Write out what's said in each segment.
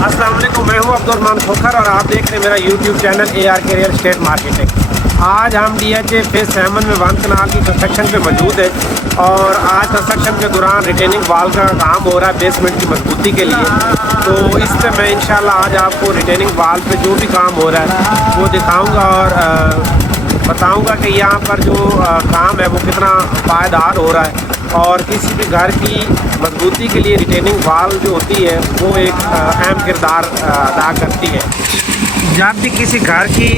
अस्सलाम वालेकुम, मैं हूं अब्दुल खोखर और आप देख रहे हैं मेरा YouTube channel ARK real estate marketing. आज हम DHA फेज 7 में 1 कनाल की कंस्ट्रक्शन पे मौजूद है और आज कंस्ट्रक्शन के दौरान रिटेनिंग वाल का काम हो रहा है बेसमेंट की मजबूती के लिए। तो इस पर मैं इंशाल्लाह आज आपको रिटेनिंग वाल पे जो भी काम हो रहा है वो दिखाऊँगा और बताऊँगा कि यहाँ पर जो काम है वो कितना पायदार हो रहा है और किसी भी घर की मजबूती के लिए रिटेनिंग वाल जो होती है वो एक अहम किरदार अदा करती है। जब भी किसी घर की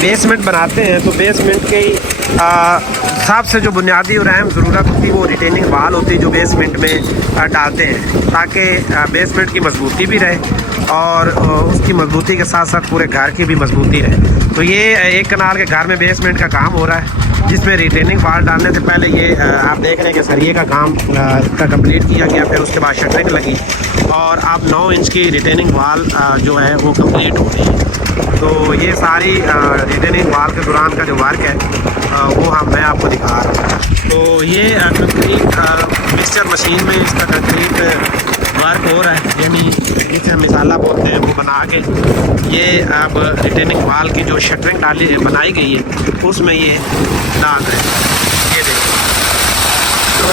बेसमेंट बनाते हैं तो बेसमेंट के सबसे जो बुनियादी और अहम ज़रूरत होती है वो रिटेनिंग वाल होती है जो बेसमेंट में डालते हैं ताकि बेसमेंट की मजबूती भी रहे और उसकी मजबूती के साथ साथ पूरे घर की भी मजबूती रहे। तो ये 1 कनाल के घर में बेसमेंट का काम हो रहा है जिसमें रिटेनिंग वाल डालने से पहले ये आप देख रहे हैं कि सरिये का काम का कंप्लीट किया गया, फिर उसके बाद शटरिंग लगी और अब 9 इंच की रिटेनिंग वाल जो है वो कंप्लीट हो रही है। तो ये सारी रिटेनिंग वाल के दौरान का जो वर्क है वो मैं आपको दिखा रहा हूँ। तो ये कंक्रीट मिक्सचर मशीन में इसका कंक्रीट वर्क हो रहा है, यानी जिसे मिसाला बोलते हैं वो बना के ये अब रिटेनिंग वाल की जो शटरिंग बनाई गई है उसमें ये डाल रहे हैं। ये देखिए, तो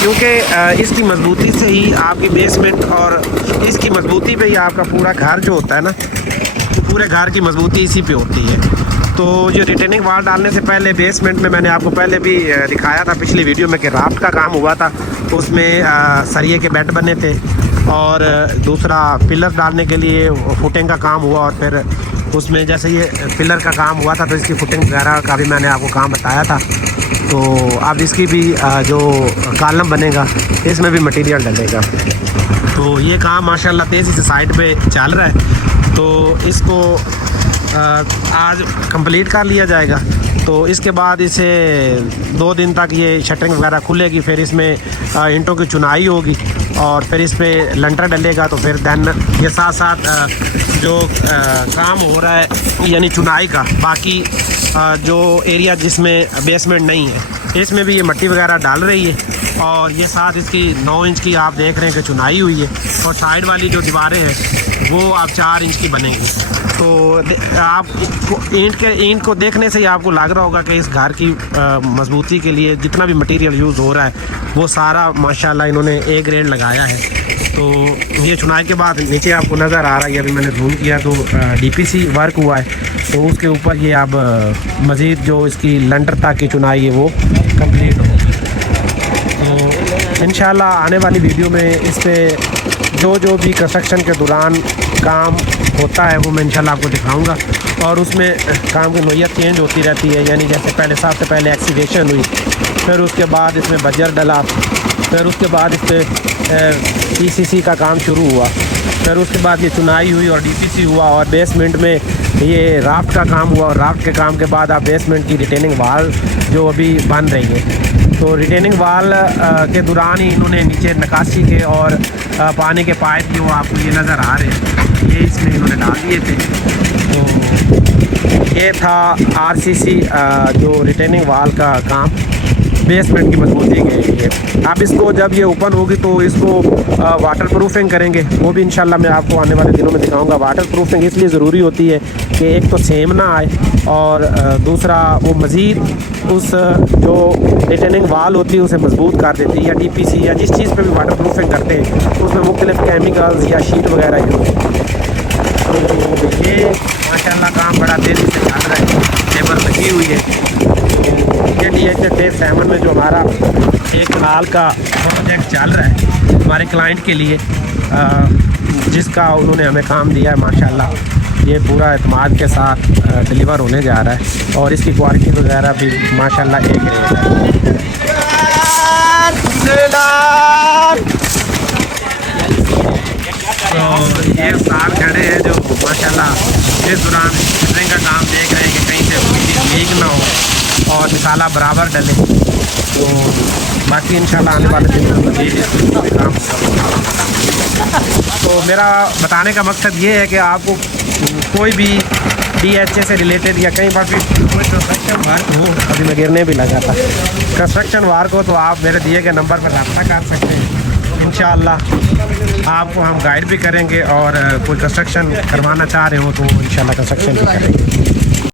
क्योंकि इसकी मजबूती से ही आपकी बेसमेंट और इसकी मजबूती पे ही आपका पूरा घर जो होता है ना, तो पूरे घर की मजबूती इसी पे होती है। तो जो रिटेनिंग वाल डालने से पहले बेसमेंट में मैंने आपको पहले भी दिखाया था पिछली वीडियो में कि राफ्ट का काम हुआ था, उसमें सरिये के बेड बने थे और दूसरा पिलर डालने के लिए फुटिंग का काम हुआ और फिर उसमें जैसे ये पिलर का काम हुआ था तो इसकी फुटिंग वगैरह का भी मैंने आपको काम बताया था। तो अब इसकी भी जो कॉलम बनेगा इसमें भी मटेरियल डलेगा। तो ये काम माशाल्लाह तेज़ी से साइड पे चल रहा है, तो इसको आज कंप्लीट कर लिया जाएगा। तो इसके बाद इसे 2 दिन तक ये शटरिंग वगैरह खुलेगी, फिर इसमें ईंटों की चुनाई होगी और फिर इस पर लंटर डलेगा। तो फिर दैन ये साथ साथ जो काम हो रहा है यानी चुनाई का, बाकी जो एरिया जिसमें बेसमेंट नहीं है इसमें भी ये मिट्टी वगैरह डाल रही है और ये साथ इसकी 9 इंच की आप देख रहे हैं कि चुनाई हुई है और साइड वाली जो दीवारें हैं वो आप 4 इंच की बनेंगी। तो आप ईंट को देखने से ही आपको लग रहा होगा कि इस घर की मजबूती के लिए जितना भी मटेरियल यूज़ हो रहा है वो सारा माशाल्लाह इन्होंने A ग्रेड लगाया है। तो ये चुनाई के बाद नीचे आपको नज़र आ रहा है, अभी मैंने जूम किया तो DPC वर्क हुआ है, तो उसके ऊपर ये अब मज़ीद जो इसकी लंटर तक की चुनाई है वो कंप्लीट हो। तो इंशाल्लाह आने वाली वीडियो में इस पर जो भी कंस्ट्रक्शन के दौरान काम होता है वो मैं इंशाल्लाह आपको दिखाऊंगा और उसमें काम की नोयत चेंज होती रहती है। यानी जैसे सबसे पहले एक्सीवेशन हुई, फिर उसके बाद इसमें बजर डला, फिर उसके बाद इस पर PCC का काम शुरू हुआ, फिर उसके बाद ये चुनाई हुई और DPC हुआ और बेसमेंट में ये राफ्ट का काम हुआ और राफ्ट के काम के बाद आप बेसमेंट की रिटेनिंग वाल जो अभी बन रही है। तो रिटेनिंग वाल के दौरान ही इन्होंने नीचे नक्काशी के और पानी के पाइप जो आपको ये नज़र आ रहे हैं ये इसमें इन्होंने डाल दिए थे। तो ये था RCC जो रिटेनिंग वाल का काम बेसमेंट की मजबूती के लिए। अब इसको जब ये ओपन होगी तो इसको वाटर प्रूफिंग करेंगे, वो भी इंशाल्लाह मैं आपको आने वाले दिनों में दिखाऊंगा। वाटर प्रूफिंग इसलिए ज़रूरी होती है कि एक तो सेम ना आए और दूसरा वो मज़ीद उस जो रिटेनिंग वाल होती है उसे मजबूत कर देती है, या DPC या जिस चीज़ पे भी वाटर प्रूफिंग करते हैं उसमें मुख्तलिफ केमिकल्स या शीट वगैरह यूज़ होती है। तो ये माशाल्लाह काम बड़ा तेज़ी से चल रहा है, लेबर लगी हुई है। ये DHA फेज 7 में जो हमारा 1 कनाल का प्रोजेक्ट चल रहा है हमारे क्लाइंट के लिए, जिसका उन्होंने हमें काम दिया है, माशाल्लाह ये पूरा एतमाद के साथ डिलीवर होने जा रहा है और इसकी क्वालिटी वगैरह भी माशाल्लाह A ग्रेड है। तो ये साल खड़े हैं जो माशाल्लाह इस दौरान शटरिंग का काम देख रहे हैं कि कहीं से कोई चीज़ लीक ना हो और मिसाला बराबर डले। तो बाकी इंशाल्लाह आने वाले दिनों में मज़ीद काम होगा। तो मेरा बताने का मकसद ये है कि आपको कोई भी DHA से रिलेटेड या कहीं पर भी कोई कंस्ट्रक्शन वर्क हो, अभी मैं गिरने भी लगा था, कंस्ट्रक्शन वर्क हो तो आप मेरे दिए गए नंबर पर रब्ता कर सकते हैं इंशाल्लाह आपको हम गाइड भी करेंगे और कोई कंस्ट्रक्शन करवाना चाह रहे हो तो इंशाल्लाह कंस्ट्रक्शन भी करेंगे।